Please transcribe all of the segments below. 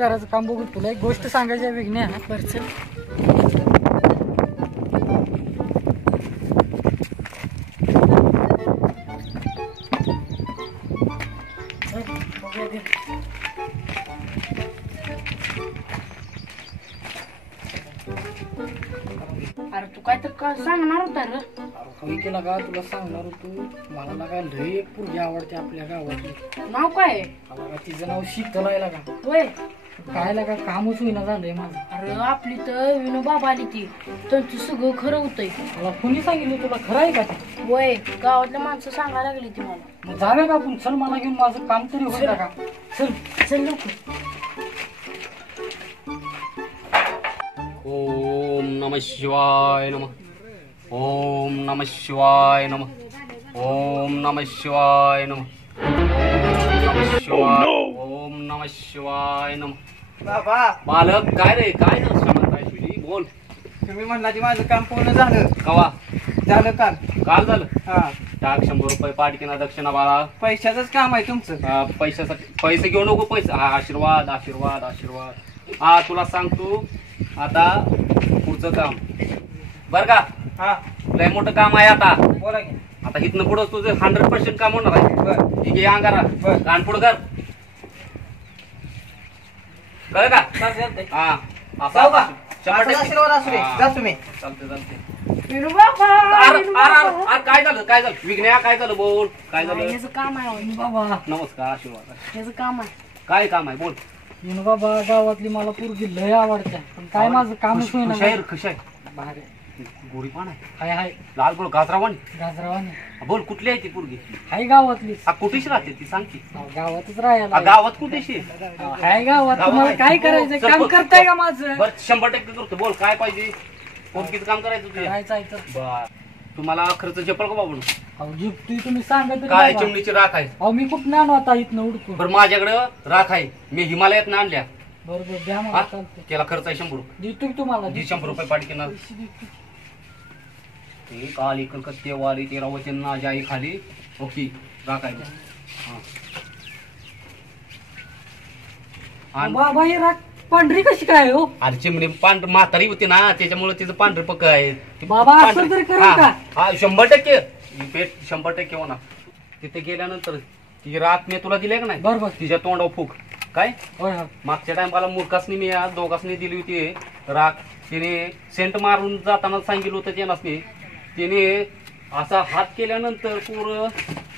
घराचं काम बघू. तुला एक गोष्ट सांगायची आहे विघ्न्या. बरं अरे तू काय तर सांगणार होता रे. होई केला का तुला सांगणार होतो. मला लागा लय एक पोरगी आवडते आपल्या गावातली. नाव काय लागा तिचं नाव शीतल आहे लागा. होय काय लागा कामच होईना झालंय माझं. अरे आपली तर विनोबाबा आली ती. त्यांचं सगळं खरं होतंय. मला कोणी सांगितलं तुला खरं आहे का ते? होय गावातल्या माणसं सांगायला लागली ती मला. मग जाऊया का आपण? चल मला घेऊन माझं काम तरी होईल का. चल चल लवकर. ओम नमः शिवाय नमः. ओम नमः शिवाय नमः. ओम नमः शिवाय नमः. ओम नमः शिवाय नमः. बाबा मालक काय रे? काय ना काय तुझी बोल. तुम्ही म्हणला की माझं काम पूर्ण झालं. कवा झालं काल. काल झालं. हा टाक 100 रुपये पाठकीना दक्षिणा बाळा. पैशाचंच काम आहे तुमचं. पैशासाठी पैसे घेऊ नको. पैसे आशीर्वाद आशीर्वाद आशीर्वाद. हा तुला सांगतो आता पुढचं काम बर का. हा लय मोठं काम आहे आता. बोला की. आता इथनं पुढं तुझं 100% काम होणार आहे. बरं ठीक आहे अंगारा बरं. कान पुढं कर. कळ का? चालतंय. हा जाऊ का? 100% आशीर्वाद असू दे. हा. जा तुम्ही. चालतंय चालतंय. विनोबाबा अरे काय झालं काय झालं विघ्न्या काय झालं बोल. काय झालं? याचं काम आहे होय. बाबा नमस्कार आशीर्वाद. याचं काम आहे. काय काम आहे बोल. येणू बाबा गावातली मला पोरगी लय आवडते. पण काय माझं कामच होईना. खुशायर खुशाय भारी गोरी पाण आहे. हाय हाय लाल बोल गाजरावानी. गाजरावाने बोल कुठली आहे ती पोरगी? हाय गावातली. कुठेशी राहते ती सांग की. गावातच राहायला गावात कुठेशी? हाय गावात. तुम्हाला काय करायचं? काम करताय का माझं? बर 100% करतो. बोल काय पाहिजे? पोरगीचं काम करायचं तुझ्या. करायचं आहे तर. बर तुम्हाला खर्च झेपल का बाबा? अहो जिप्ती तुम्ही सांगा तरी काय बाबा. चिमणीची राख आहे. अहो मी कुठं आणू आता इथनं उडकून. बरं माझ्याकडं राख आहे. मी हिमालयात आणल्या. बरोबर द्या मला. हा? चालतंय त्याला खर्च आहे 100 रुपये. देतो की तुम्हाला. जी 100 रुपये पाठकीना. ते काली कलकत्ते वाली तेरा वचन ना जाई खाली. ओके राख आहे. हा. आणि बाबा ही राख पांढरी कशी काय हो? अरे चिमणी पांढर म्हातारी होती ना त्याच्यामुळे तिचं पांढर पक्क आहे. बाबा असं पांढरं- तरी करेल हा, का? हा 100% ही पेट 100% होणार. तिथे गेल्यानंतर ती रात मी तुला दिली का नाही बरोबर. तिच्या तोंडावर फूक. काय होय होय. मागच्या टायमाला मूर्खासनी मी या दोघांनी दिली होती राख. तिने सेंट मारून जाताना सांगितलं होतं त्यांनासनी. तिने असा हात केल्यानंतर पूर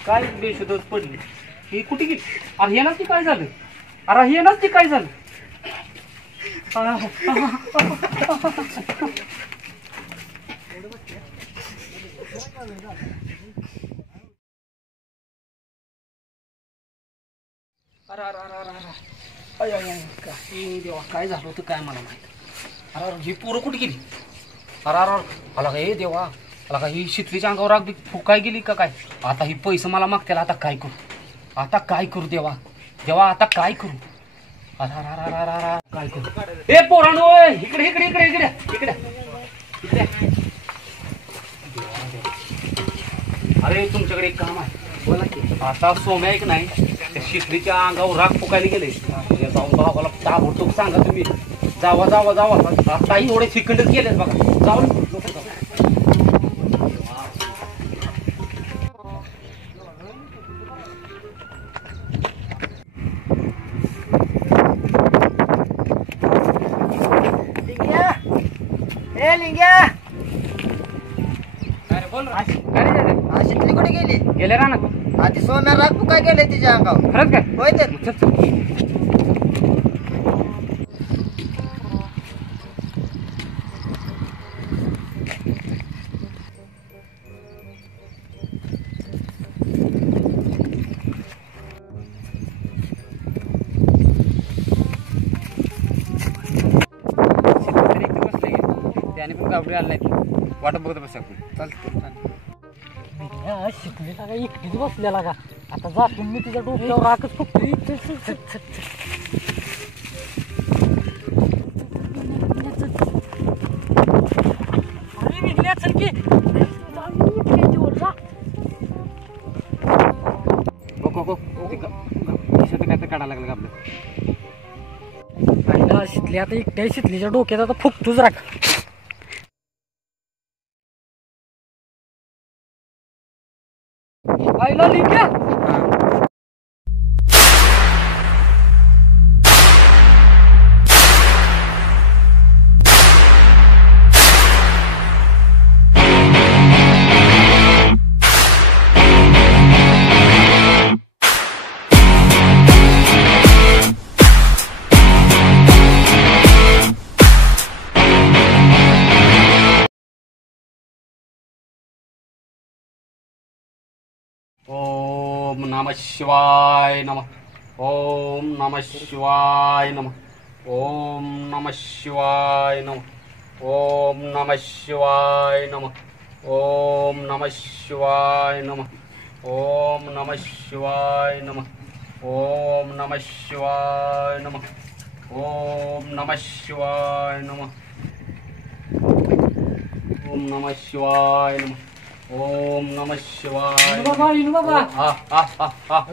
काय बेशुद्धच पडली. ही कुठे गेली? अरे हे नसती काय झालं? अरे हे नसती काय झालं? देवा काय झालं होतं काय मला माहित. अरे ही पोरं कुठे गेली? अरे आला का हे देवा. आला का ही शितलीच्या अंगावर अगदी फुकाय गेली का काय? आता ही पैसे मला मागत्याला. आता काय करू? आता काय करू देवा? देवा आता काय करू? अरे काय करू? ए पोरांनो इकडे इकडे इकडे इकडे इकडे इकडे. अरे तुमच्याकडे एक काम आहे. बोला की. आता सोम्या एक नाही त्या शिकलीच्या अंगावर राग फुकायला गेले. जाऊन भावाला ताबडतोब सांगा तुम्ही. जावा जावा जावा. आताही एवढे सेकंडच गेलेत बघा. जाऊन लिंग्या बोल शितली कुठे गेली? गेले का ना आधी सोम्या राखू काय गेले तिच्या अंगावर? खरंच काय? होय ते. चल चल. त्याने पण गावडी आला नाही. वाटत बघत बस आपण. चालतं शिकलेला का एकटीच बसलेला का? आता जातो मी तिच्या डोक्यावर राखच फुकतो. अरे निघल्या चल की. हो काय तर काढायला लागलं का आपलं? शितली आता एकट्या शितलीच्या डोक्यात आता फुकतोच राख. आईला लिंग्या ओम नमः शिवाय नमः. ओम नमः शिवाय नमः. ओम नमः शिवाय नमः. ओम नमः शिवाय नमः. ओम नमः शिवाय नमः. ओम नमः शिवाय नमः. ओम नमः शिवाय नमः. ओम नमः शिवाय नमः. ओम नमः शिवाय नमः. ओम नमः शिवाय. बाबा इनु बाबा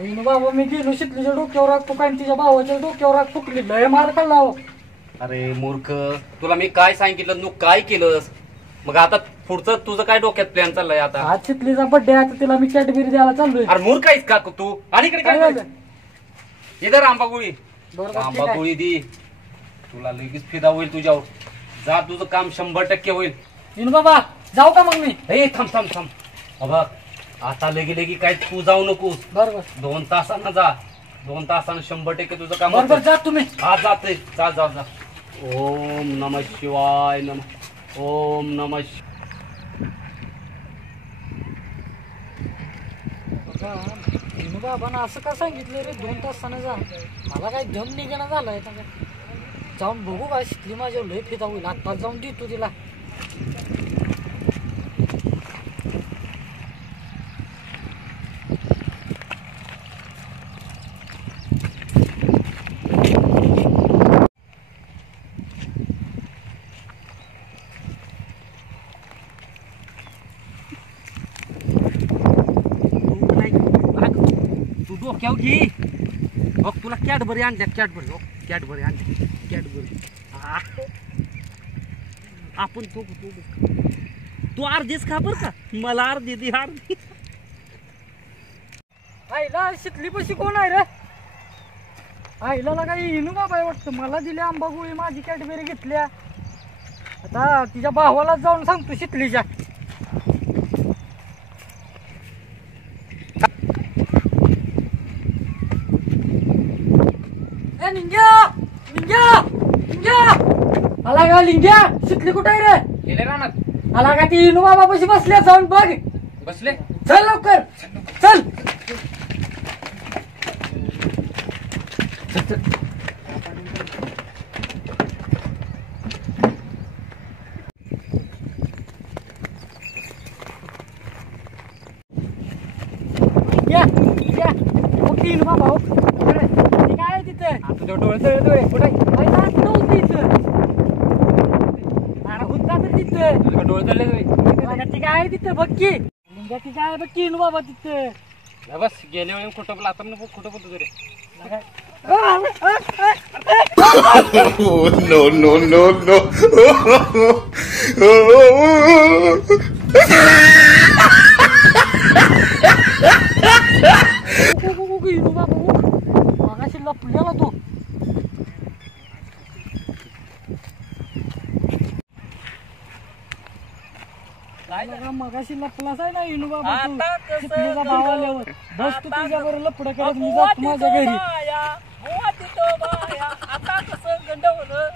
इनु बाबा मी गेलो शितलीच्या डोक्यावर राग फुका आणि तिच्या भावाच्या डोक्यावर राग फुकली लय मार खाल्ला हो. अरे मूर्ख, तुला मी काय सांगितलं, तू काय केलंस? मग आता पुढचं तुझं काय डोक्यात प्लॅन चाललंय आता? आज शितलीचा बर्थडे आता तिला मी कॅडबरी द्यायला चाललोय. अरे मूर्ख आहेस का तू? आणि इकडे काय काय झालं? इधर आंबागुळी बरं, ठीक आहे. आंबागुळी दी, तुला लगेच फिदा होईल तुझ्यावर. जा, तुझं काम 100% होईल. इनु बाबा जाऊ का मग मी? हे थांब थांब थांब. बघ आता लगी काय तू जाऊ नकोस. बरोबर 2 तासानं जा. 2 तासानं 100% तुझं काम बरोबर होतं. जा तुम्ही. हा जाते, जा जा जा. ओम नमः शिवाय नमः. ओम नमः इनु बाबांना असं का सांगितलं रे 2 तासानं जा? मला काय दम निघणं झालंय. जाऊन बघू काय शितली माझ्या लय फिदा होईल. आत्ताच जाऊन देतो तिला. तू डोक्यावर घे. बघ तुला कॅडबरी आणल्या, कॅडबरी. कॅडबरी आणल्या, कॅडबरी. आपण तू अर्धीच खा बर का, मला अर्धी दे. अर्धी आईला शितली पशी कोण आहे रे? आईला काही इनु बाबा आहे वाटतं. मला दिल्या आंबागुळी, माझी कॅडबरी घेतल्या. आता तिच्या भावाला जाऊन सांगतो शितलीच्या. लिंग्या लिंग्या लिंग्या आला का? लिंग्या शितली कुठे आहे रे? गेले रानात. आला का? ती इनु बाबा पशी बसल्या, जाऊन बघ. बसले. चल लवकर चल. या या ओके इनु बाबा हो. ती काय आहे तिथे? तुझ्या डोळे कुठे? डोळे चढले ती काय आहे तिथे बघ की. लिंगा ती काय आहे बघ की इनु बाबा तिथे. बस गेल्या वेळी कुठं बोला, आता कुठं बोलतो रे? No, no, no, no. इनु बाबा मागाशी लपलेला तो. मगाशी लपलाच आहे ना इनु बाबा तू. शितलीचा भाव आल्यावर बस तू तुझ्या बरोबर लपड करत मी जातो माझ्या घरी. आता कसं गंड होलं